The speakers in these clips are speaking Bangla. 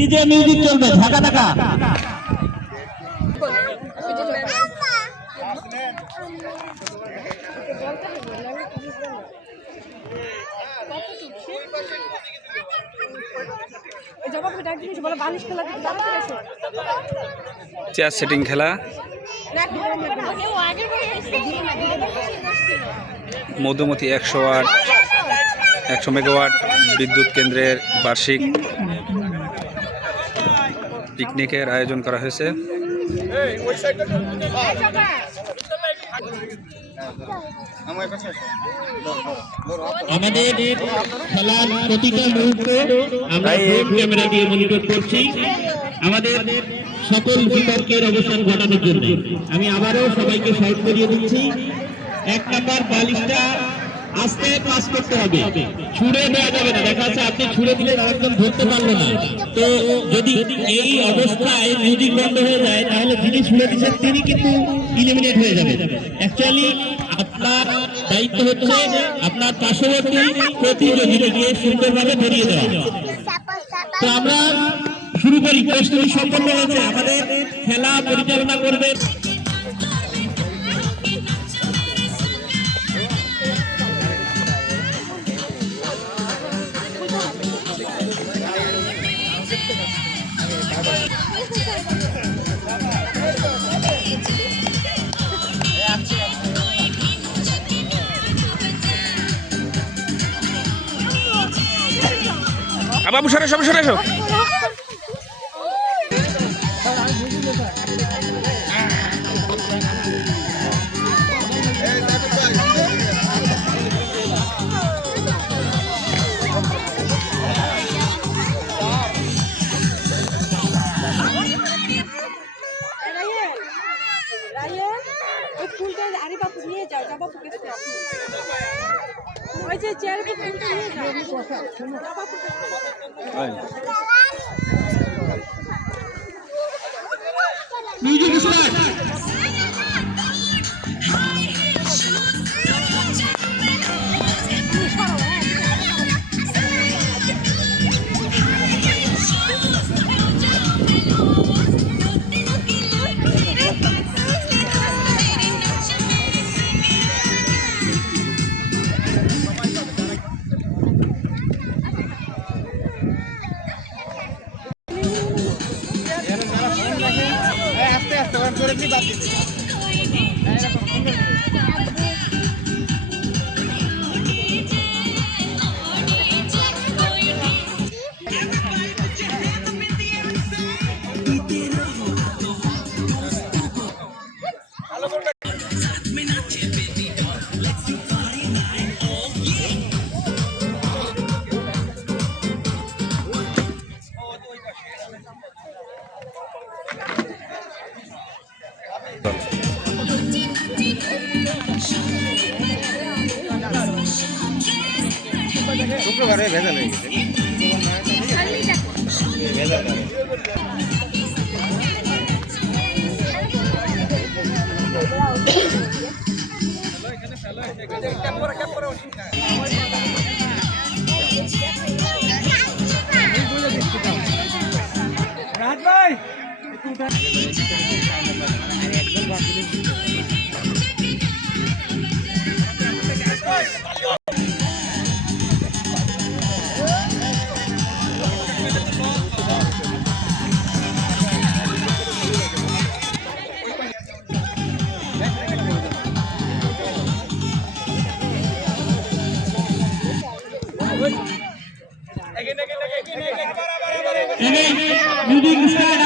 ডিজে মিউজিক চলবে, ঝাঁকা ঢাকা। চেয়ার সেটিং খেলা, মধুমতি 100 মেগাওয়াট বিদ্যুৎ কেন্দ্রের বার্ষিক পিকনিকের আয়োজন করা হয়েছে। আমাদের খেলার প্রতিটা মুহূর্ত আমরা ড্রোন ক্যামেরা দিয়ে মনিটর করছি আমাদের সকল বিতর্কের অবসান ঘটানোর জন্য। আমি আবারও সবাইকে শর্ট করিয়ে দিচ্ছি, 1 নাম্বার বালিশটা আস্তে পাস করতে হবে, ছুড়ে দেওয়া যাবে না। দেখা যাচ্ছে আপনি ছুড়ে দিলে একদম ধরতে পারলো না, তো যদি এই অবস্থায় মিউজিক বন্ধ হয়ে যায় তাহলে যিনি ছুড়ে দিচ্ছেন তিনি কিন্তু ইলিমিনেট হয়ে যাবে। অ্যাকচুয়ালি আপনার দায়িত্ব হচ্ছে আপনার পার্শ্ববর্তী প্রতিযোগীকে সুন্দরভাবে ধরিয়ে দেওয়া। তো আমরা শুরু করি, প্রস্তুতি সম্পন্ন হয়েছে, আমাদের খেলা পরিচালনা করবে বাবু, সরে সব সরে এসো। Music start. শুক্রবারে ভেজাল হয়ে গেছে, ভেজাল music start.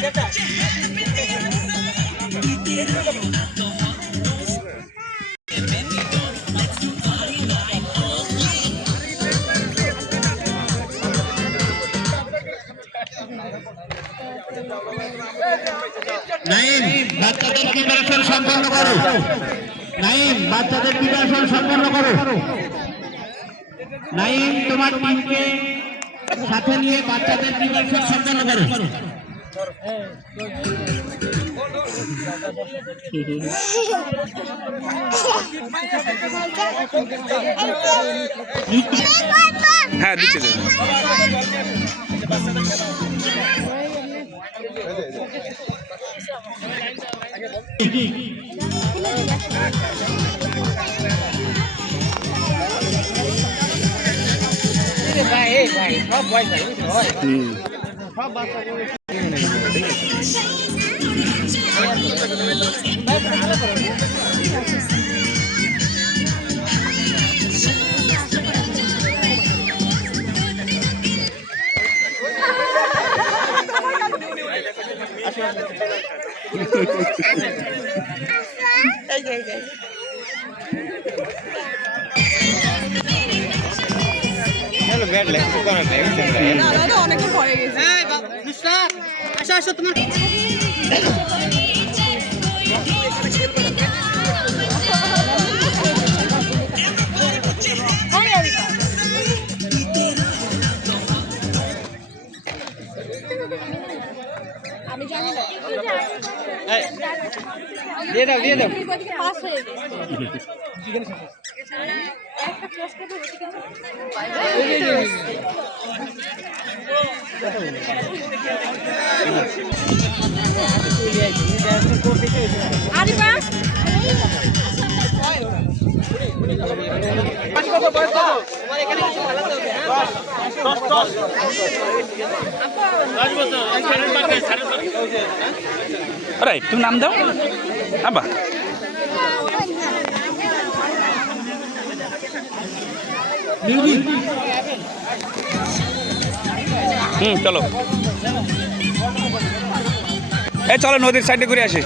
Get that. Naim বাচ্চাদের প্রিপারেশন সম্পন্ন করো। নাইম বাচ্চাদের প্রিপারেশন সম্পন্ন করো। নাইম তোমার টিমকে সাথে নিয়ে বাচ্চাদের প্রিপারেশন সম্পন্ন করো। হ্যাঁ দিচ্ছে ব্যাড লাগছে করার নাই অনেক পরে গেছে আচ্ছা আচ্ছা তোমার আমি জানি না দিয়ে দাও পাস হয়ে গেছে একটা প্রশ্ন আরে বাহ রাইট তুমি নাম দাও আব্বা চলো এই চলো নদীর সাইডে ঘুরে আসি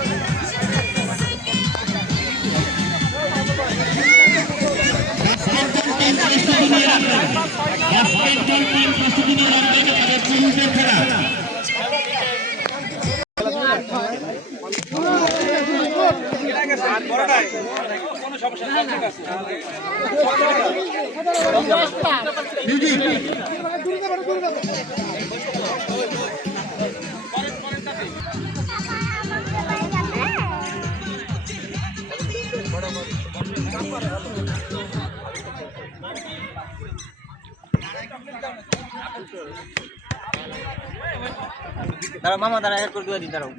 দাঁড়াও মামা দাঁড়া এক করে দিয়ে দাঁড়াও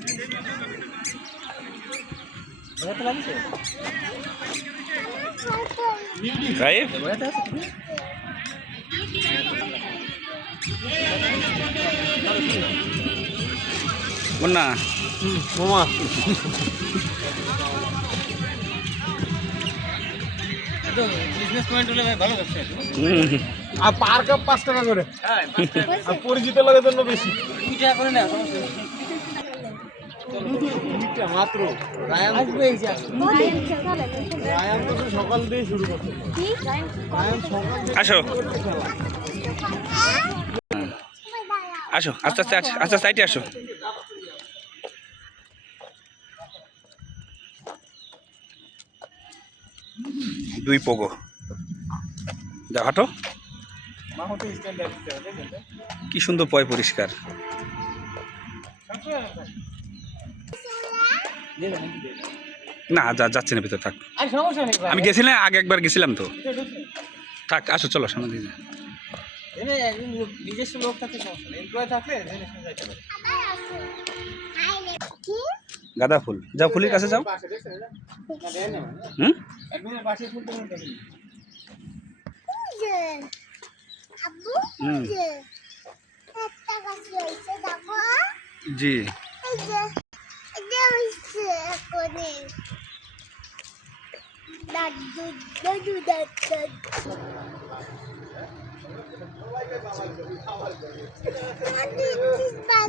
রাইট মুন্না মামা বিজনেস পয়েন্ট হলে ভালো ব্যবসা আর পার কাপ 5 টাকা করে আর পরিচিত লোকের জন্য বেশি 2 টাকা করে না সমস্যা দুইটা মাত্র রায়ান রায়ান তো সকাল দিয়ে শুরু করছে রায়ান সকাল দিয়ে আসো আসো আস্তে আস্তে আস্তে সাইডে আসো দুই পোগো যা হাঁটো মাহতে স্ট্যান্ডার্ড কি সুন্দর পয় পরিষ্কার না যাচ্ছে না ভিতর থাক আর সমস্যা নেই আমি গেছিলাম আগে একবার গেছিলাম তো থাক আসো চলো সামনে দিয়ে এনে নিজস্ব লোক থাকলে সমস্যা নেই এমপ্লয় থাকলে জেনে শুনে যাইতে পারে গাঁদা ফুল যাও ফুলের কাছে যাও হুম একদিনের বাসে ফুল তো দেখি হুম জি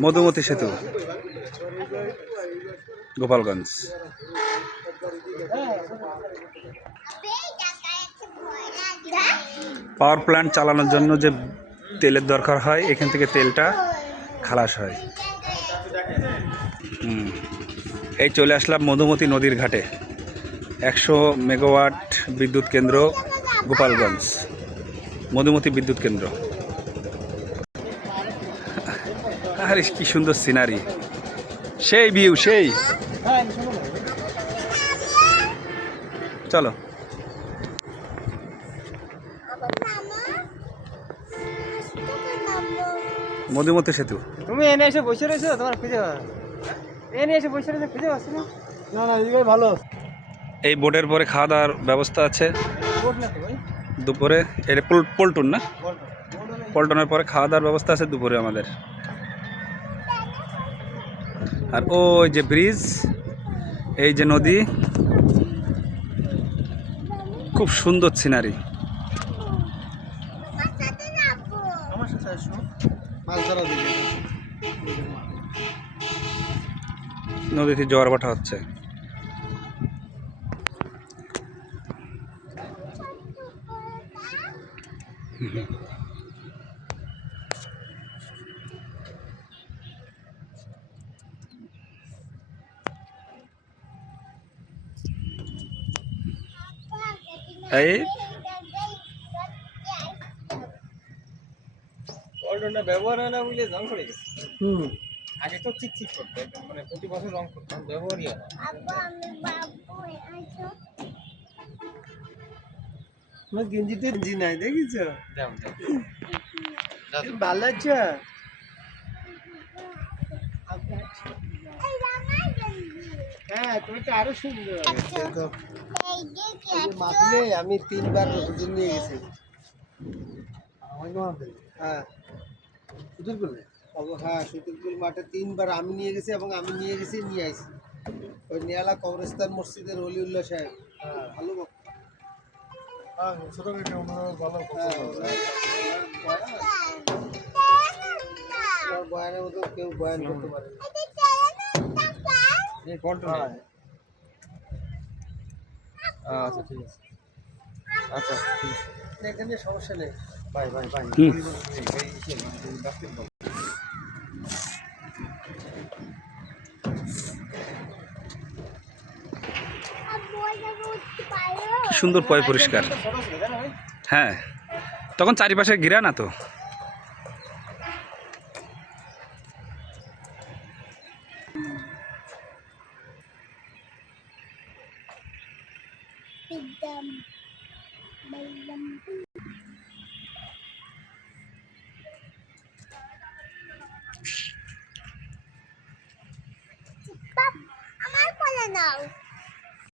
মধুমতি সেতু গোপালগঞ্জ পাওয়ার প্ল্যান্ট চালানোর জন্য যে তেলের দরকার হয় এখান থেকে তেলটা খালাস হয়। এই চলে আসলাম মধুমতি নদীর ঘাটে। 100 মেগাওয়াট বিদ্যুৎ কেন্দ্র, গোপালগঞ্জ মধুমতি বিদ্যুৎ কেন্দ্র। আরে কি সুন্দর সিনারি, সেই ভিউ, সেই। চলো মধুমতি সেতু। তুমি এনে এসে বসে রয়েছো, তোমার খুঁজে এনে এসে বসে রয়েছো, খুঁজে পাচ্ছি না। না না এই জায়গায় ভালো। এই বোটের পরে খাওয়া দাওয়ার ব্যবস্থা আছে বোট না তো ভাই, দুপুরে। এটা পল্টন না, বোট পল্টনের পরে খাওয়া দাওয়ার ব্যবস্থা আছে দুপুরে আমাদের। আর ওই যে ব্রিজ, এই যে নদী, খুব সুন্দর সিনারি। আমার সাথে আসো। মাছ ধরা দিকে নদীতে জোয়ার ভাটা হচ্ছে। এই পল্টনটা ব্যবহার হয় না বুঝলে জং পড়ে গেছে। আগে তো চিকচিক করতো একদম, মানে প্রতি বছর রং করতাম, ব্যবহারই হয় না। তোমার গেঞ্জিতে গেঞ্জি নাই দেখিছ? দাও দাও। ভালো আছে। হ্যাঁ তুমি তো আরো সুন্দর। মাসলে আমি 3 বার হুজুর নিয়ে গেছি। হ্যাঁ সুদূরপুরে। হ্যাঁ সুদূরপুর মাঠে 3 বার আমি নিয়ে গেছি এবং আমি নিয়ে গেছি, নিয়ে আইছি। ওই নিয়ালা কবরস্থান মসজিদের ওলিউল্লাহ সাহেব ভালো বক্তা। হ্যাঁ ছোট একটা ভালো বয়ানের মতো কেউ বয়ান করতে পারে না। এই পল্টন। আচ্ছা ঠিক আছে, আচ্ছা ঠিক আছে। এখানে সমস্যা নেই। Bye bye bye. কি সুন্দর পয় পরিষ্কার। হ্যাঁ তখন চারিপাশে ঘিরা না তো। আমার কোলে নাও।